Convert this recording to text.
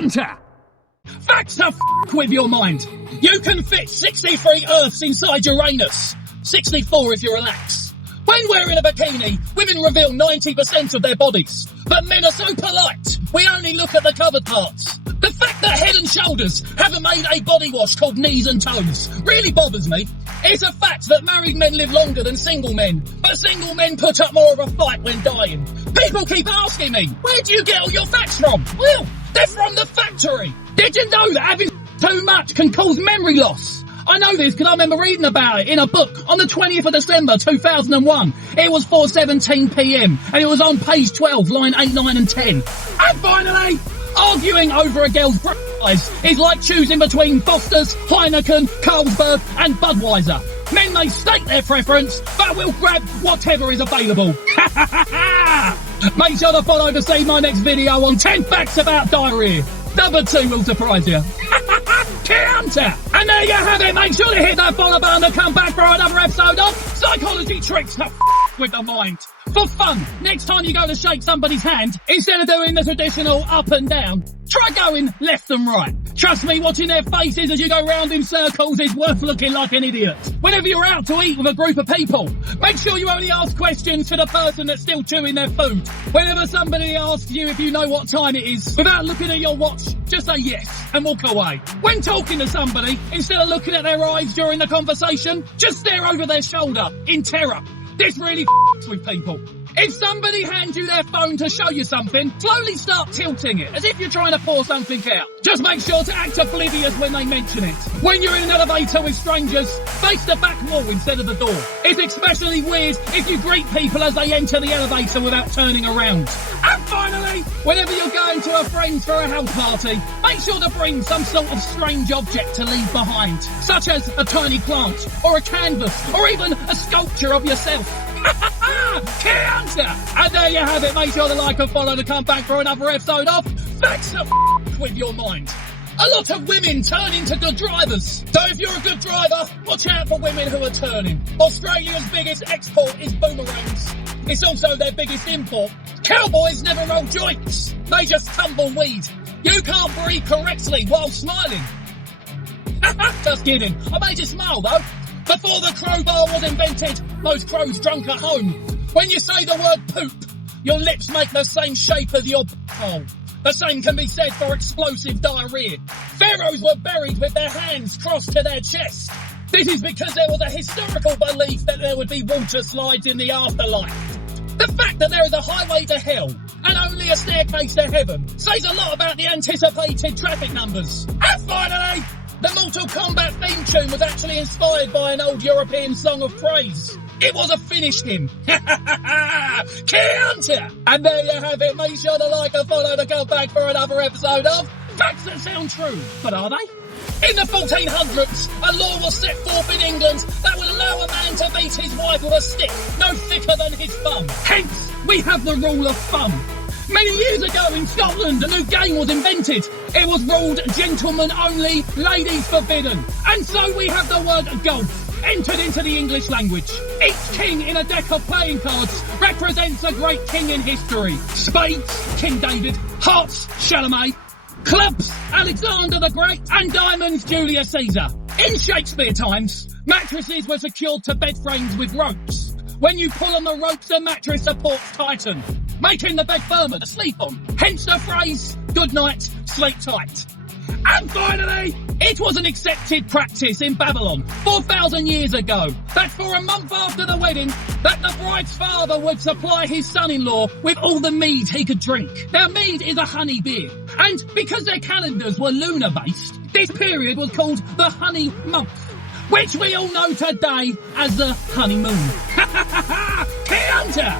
Kuntahs! Facts to f*** with your mind. You can fit 63 Earths inside Uranus. 64 if you relax. When we're in a bikini, women reveal 90% of their bodies. But men are so polite, we only look at the covered parts. The fact that Head and Shoulders haven't made a body wash called Knees and Toes really bothers me. It's a fact that married men live longer than single men, but single men put up more of a fight when dying. People keep asking me, where do you get all your facts from? Well, they're from the factory. Did you know that having too much can cause memory loss? I know this because I remember reading about it in a book on the 20th of December 2001. It was 4:17 p.m. and it was on page 12, line 8, 9 and 10. And finally, arguing over a girl's size is like choosing between Foster's, Heineken, Carlsberg and Budweiser. Men may state their preference, but we'll grab whatever is available. Make sure to follow to see my next video on 10 facts about diarrhea. Number 2 will surprise you. Counter! And there you have it. Make sure to hit that follow button to come back for another episode of Psychology Tricks to with the Mind. For fun, next time you go to shake somebody's hand, instead of doing the traditional up and down, try going left and right. Trust me, watching their faces as you go round in circles is worth looking like an idiot. Whenever you're out to eat with a group of people, make sure you only ask questions to the person that's still chewing their food. Whenever somebody asks you if you know what time it is, without looking at your watch, just say yes and walk away. When talking to somebody, instead of looking at their eyes during the conversation, just stare over their shoulder in terror. This really with people. If somebody hands you their phone to show you something, slowly start tilting it, as if you're trying to pour something out. Just make sure to act oblivious when they mention it. When you're in an elevator with strangers, face the back wall instead of the door. It's especially weird if you greet people as they enter the elevator without turning around. And finally, whenever you're going to a friend's for a house party, make sure to bring some sort of strange object to leave behind, such as a tiny plant, or a canvas, or even a sculpture of yourself. Counter! And there you have it. Make sure to like and follow to come back for another episode of Facts to with your Mind. A lot of women turn into good drivers. So if you're a good driver, watch out for women who are turning. Australia's biggest export is boomerangs. It's also their biggest import. Cowboys never roll joints. They just tumble weed. You can't breathe correctly while smiling. Just kidding. I made you smile though. Before the crowbar was invented, most crows drunk at home. When you say the word poop, your lips make the same shape as your hole. The same can be said for explosive diarrhea. Pharaohs were buried with their hands crossed to their chest. This is because there was a historical belief that there would be water slides in the afterlife. The fact that there is a highway to hell and only a staircase to heaven says a lot about the anticipated traffic numbers. And finally, the Mortal Kombat theme tune was actually inspired by an old European song of praise. It was a Finnish hymn. Counter! And there you have it. Make sure to like and follow to come back for another episode of Facts That Sound True. But are they? In the 1400s, a law was set forth in England that would allow a man to beat his wife with a stick no thicker than his thumb. Hence, we have the rule of thumb. Many years ago in Scotland, a new game was invented. It was ruled gentlemen only, ladies forbidden. And so we have the word golf entered into the English language. Each king in a deck of playing cards represents a great king in history. Spades, King David. Hearts, Charlemagne. Clubs, Alexander the Great. And diamonds, Julius Caesar. In Shakespeare times, mattresses were secured to bed frames with ropes. When you pull on the ropes, the mattress supports tighten, making the bed firmer to sleep on. Hence the phrase, good night, sleep tight. And finally, it was an accepted practice in Babylon 4,000 years ago that for a month after the wedding, that the bride's father would supply his son-in-law with all the mead he could drink. Now, mead is a honey beer, and because their calendars were lunar-based, this period was called the honey month, which we all know today as the honeymoon. Counter!